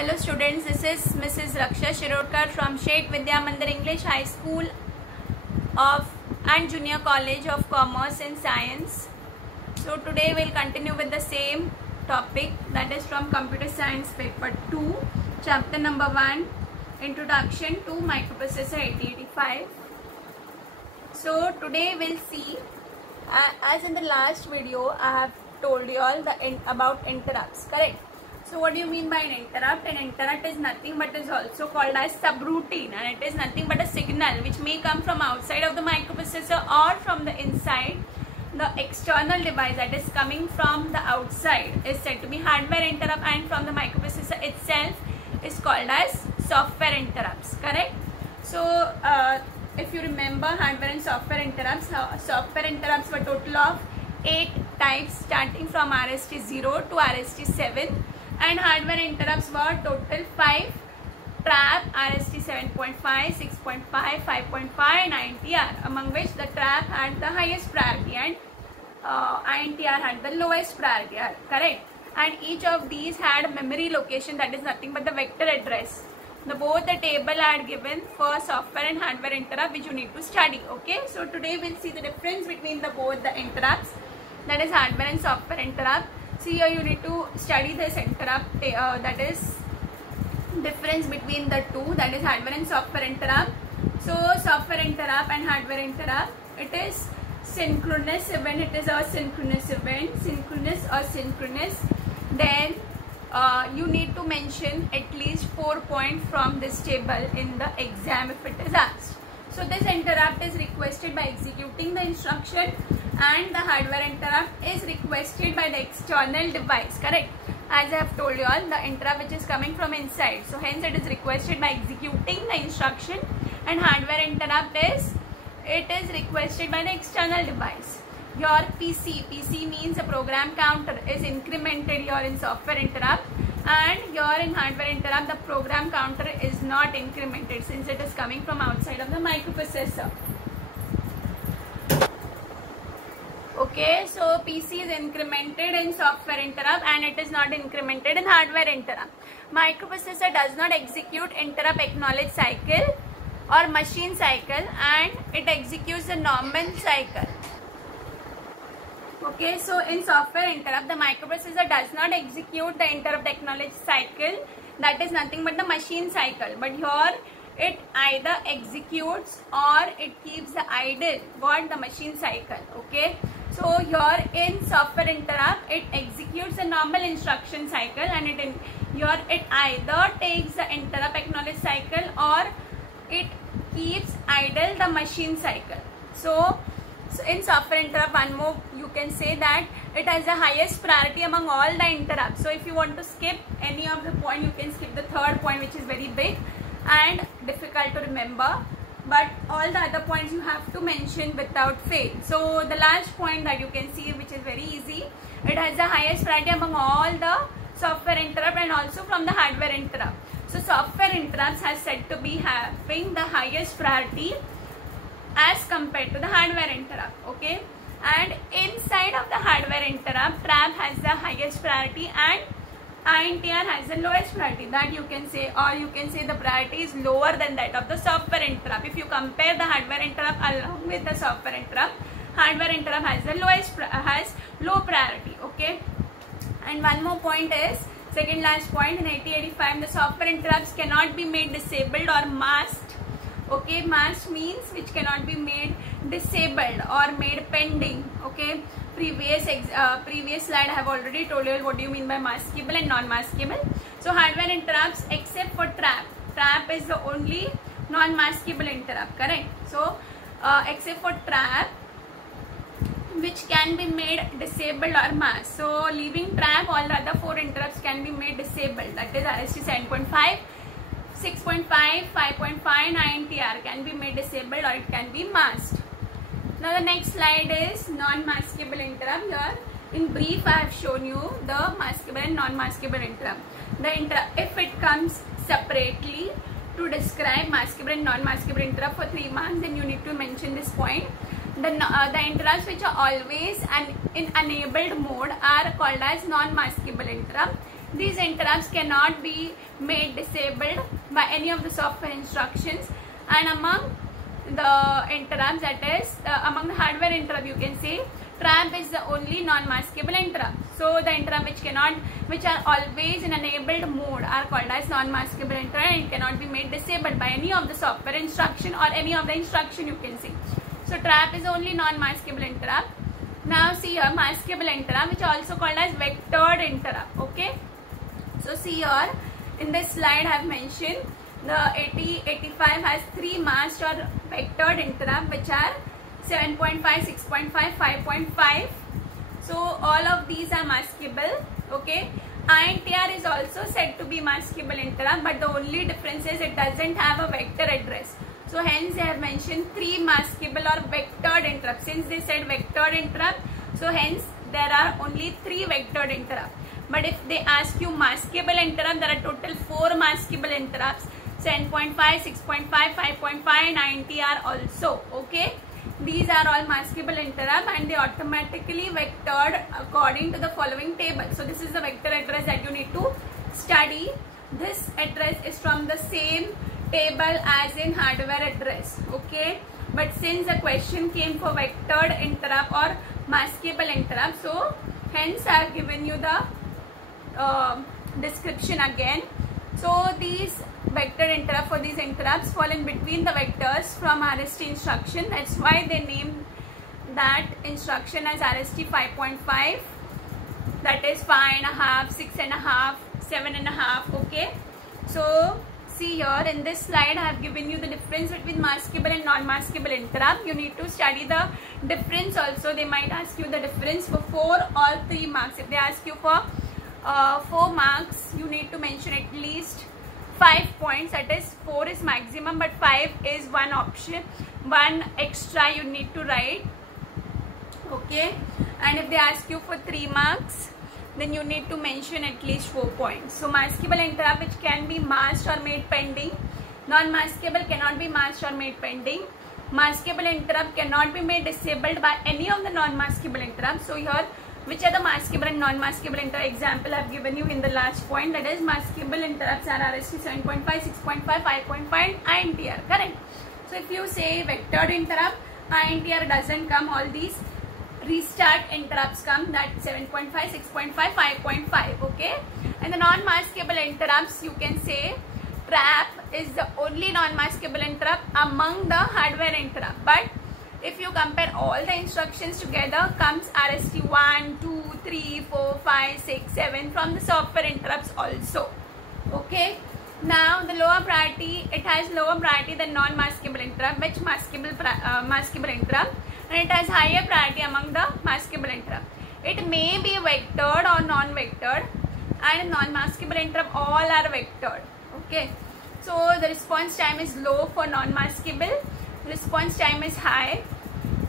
Hello students, this is Mrs. Raksha Shirodkar from Sheikh Vidya Mandir English High School and Junior College of Commerce and Science. So today we'll continue with the same topic, that is from Computer Science paper 2, chapter number 1, Introduction to Microprocessor 8085. So today we'll see, as in the last video I have told you all about interrupts, correct? So what do you mean by an interrupt? An interrupt is nothing but is also called as subroutine, and it is nothing but a signal which may come from outside of the microprocessor or from the inside. The external device that is coming from the outside is said to be hardware interrupt, and from the microprocessor itself is called as software interrupts, correct? So if you remember hardware and software interrupts, software interrupts were total of 8 types starting from RST0 to RST7. And hardware interrupts were total 5: trap, RST 7.5, 6.5, 5.5 and INTR, among which the trap had the highest priority and INTR had the lowest priority, correct? And each of these had a memory location, that is nothing but the vector address. Both the table are given for software and hardware interrupt, which you need to study, okay? So today we'll see the difference between both the interrupts, that is hardware and software interrupt. See, here you need to study this interrupt, that is difference between the two, that is hardware and software interrupt. So software interrupt and hardware interrupt, it is synchronous event, it is a synchronous event, synchronous or synchronous. Then you need to mention at least 4 points from this table in the exam if it is asked. So this interrupt is requested by executing the instruction, and the hardware interrupt is requested by the external device, correct? As I have told you all, the interrupt which is coming from inside, so hence it is requested by executing the instruction, and hardware interrupt is requested by the external device. Your PC means a program counter is incremented here in software interrupt, and here in hardware interrupt the program counter is not incremented since it is coming from outside of the microprocessor. Okay, so PC is incremented in software interrupt and it is not incremented in hardware interrupt. Microprocessor does not execute interrupt acknowledge cycle or machine cycle, and it executes the normal cycle. Okay, so in software interrupt, the microprocessor does not execute the interrupt acknowledge cycle, that is nothing but the machine cycle, but here it either executes or it keeps the idle the machine cycle. Okay, so here in software interrupt it executes the normal instruction cycle, and it either takes the interrupt acknowledge cycle or it keeps idle the machine cycle. So in software interrupt, one more you can say that it has the highest priority among all the interrupts. So if you want to skip any of the point, you can skip the third point, which is very big and difficult to remember, but all the other points you have to mention without fail. So the last point that you can see, which is very easy, it has the highest priority among all the software interrupt and also from the hardware interrupt. So software interrupts has said to be having the highest priority as compared to the hardware interrupt, okay? And inside of the hardware interrupt, trap has the highest priority and INTR has the lowest priority, that you can say, or you can say the priority is lower than that of the software interrupt. If you compare the hardware interrupt along with the software interrupt, hardware interrupt has the low priority, okay? And one more point is, second last point, in 8085 the software interrupts cannot be made disabled or masked. Okay, masked means which cannot be made disabled or made pending. Okay, previous slide I have already told you what do you mean by maskable and non-maskable. So hardware interrupts except for trap is the only non-maskable interrupt, correct? So except for trap, which can be made disabled or masked. So leaving trap, all the other 4 interrupts can be made disabled, that is RST 7.5, 6.5, 5.5 and INTR can be made disabled or it can be masked. Now the next slide is non-maskable interrupt. Here in brief I have shown you the maskable and non-maskable interrupt. If it comes separately to describe maskable and non-maskable interrupt for 3 marks, then you need to mention this point. The interrupts which are always in enabled mode are called as non-maskable interrupt. These interrupts cannot be made disabled by any of the software instructions, and among the interrupts, that is among the hardware interrupt, you can say trap is the only non-maskable interrupt. So the interrupt which are always in enabled mode are called as non-maskable interrupt, and it cannot be made disabled by any of the software instruction or any of the instruction, you can say. So trap is only non-maskable interrupt. Now see here, maskable interrupt, which are also called as vectored interrupt. Okay. So see here, in this slide I have mentioned the 8085 has 3 masked or vectored interrupt, which are 7.5, 6.5, 5.5. So all of these are maskable. Okay. INTR is also said to be maskable interrupt, but the only difference is it doesn't have a vector address. So hence they have mentioned 3 maskable or vectored interrupts. Since they said vectored interrupt, so hence there are only 3 vectored interrupts. But if they ask you maskable interrupt, there are total 4 maskable interrupts, 7.5, 6.5, 5.5 and INTR also. Okay. These are all maskable interrupt, and they automatically vectored according to the following table. So this is the vector address that you need to study. This address is from the same table as in hardware address. Okay. But since the question came for vectored interrupt or maskable interrupt, so hence I have given you the description again. So these vector interrupt, for these interrupts fall in between the vectors from RST instruction. That's why they named that instruction as RST 5.5, that is 5.5, 6.5, 7.5. Okay. So see here, in this slide I have given you the difference between maskable and non-maskable interrupt. You need to study the difference also. They might ask you the difference for 4 or 3 marks. If they ask you for 4 marks, you need to mention at least 5 points. That is 4 is maximum, but 5 is one option, one extra you need to write. Okay. And if they ask you for 3 marks, then you need to mention at least 4 points. So maskable interrupt, which can be masked or made pending. Non-maskable cannot be masked or made pending. Maskable interrupt cannot be made disabled by any of the non-maskable interrupts. So here, which are the maskable and non-maskable interrupt example I have given you in the last point, that is maskable interrupts are RST 7.5, 6.5, 5.5 and INTR. Correct. So if you say vectored interrupt, INTR doesn't come, all these restart interrupts come, that 7.5, 6.5, 5.5. Okay. And the non-maskable interrupts, you can say trap is the only non-maskable interrupt among the hardware interrupt. But if you compare all the instructions together, comes RST 1, 2, 3, 4, 5, 6, 7 from the software interrupts also. Okay. Now the lower priority, it has lower priority than non-maskable interrupt, which maskable interrupt, and it has higher priority among the maskable interrupt. It may be vectored or non-vectored, and non-maskable interrupt all are vectored. Okay. So the response time is low for non-maskable, response time is high.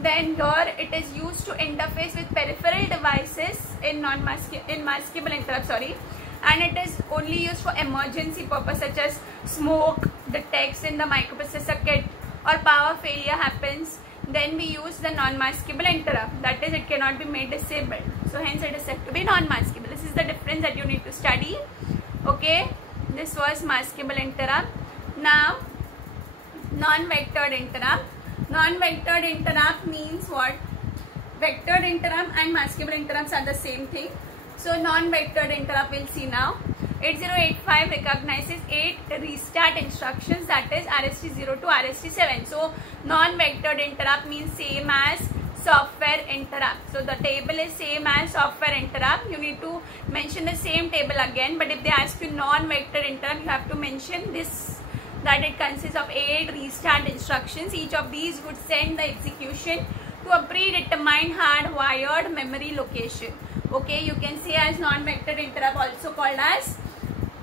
Then here it is used to interface with peripheral devices in maskable interrupt, and it is only used for emergency purpose such as smoke detects in the microprocessor kit or power failure happens. Then we use the non-maskable interrupt, that is it cannot be made disabled. So hence it is said to be non-maskable. This is the difference that you need to study. Okay. This was maskable interrupt. Now non-vectored interrupt. Non-vectored interrupt means what? Vectored interrupt and maskable interrupts are the same thing. So non-vectored interrupt, we'll see now. 8085 recognizes 8 restart instructions, that is RST 0 to RST 7. So non-vectored interrupt means same as software interrupt. So the table is same as software interrupt. You need to mention the same table again, but if they ask you non-vectored interrupt, you have to mention this, that it consists of 8 restart instructions. Each of these would send the execution to a predetermined hardwired memory location. Okay, you can see as non-vectored interrupt, also called as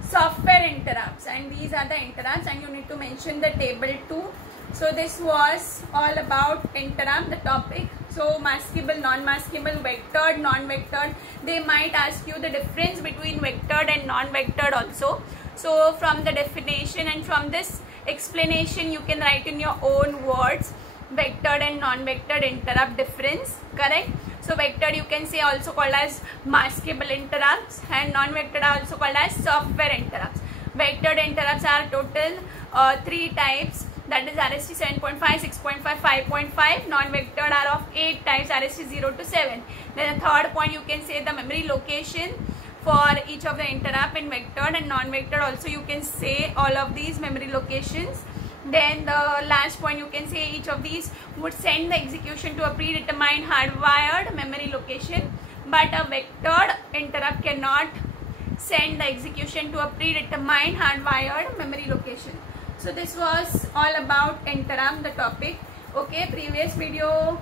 software interrupts, and these are the interrupts, and you need to mention the table too. So this was all about interrupt, the topic. So maskable, non-maskable, vectored, non-vectored. They might ask you the difference between vectored and non-vectored also. So from the definition and from this explanation, you can write in your own words vectored and non-vectored interrupt difference. Correct. So vectored you can say also called as maskable interrupts, and non-vectored are also called as software interrupts. Vectored interrupts are total 3 types, that is RST 7.5, 6.5, 5.5. Non-vectored are of 8 types, RST 0 to 7. Then the third point you can say the memory location for each of the interrupt in vectored and non-vectored also you can say all of these memory locations. Then the last point you can say each of these would send the execution to a predetermined hardwired memory location, but a vectored interrupt cannot send the execution to a predetermined hardwired memory location. So this was all about interrupt, the topic. Okay, previous video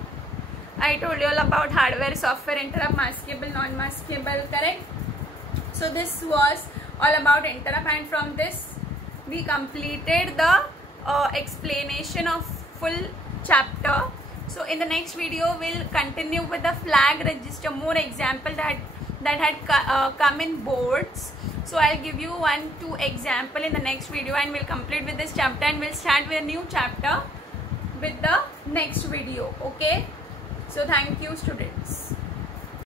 I told you all about hardware, software interrupt, maskable, non-maskable, correct? So this was all about interrupt, and from this we completed the explanation of full chapter. So in the next video we'll continue with the flag register, more example that had come in boards. So I'll give you 1-2 example in the next video, and we'll complete with this chapter, and we'll start with a new chapter with the next video. Okay, so thank you students.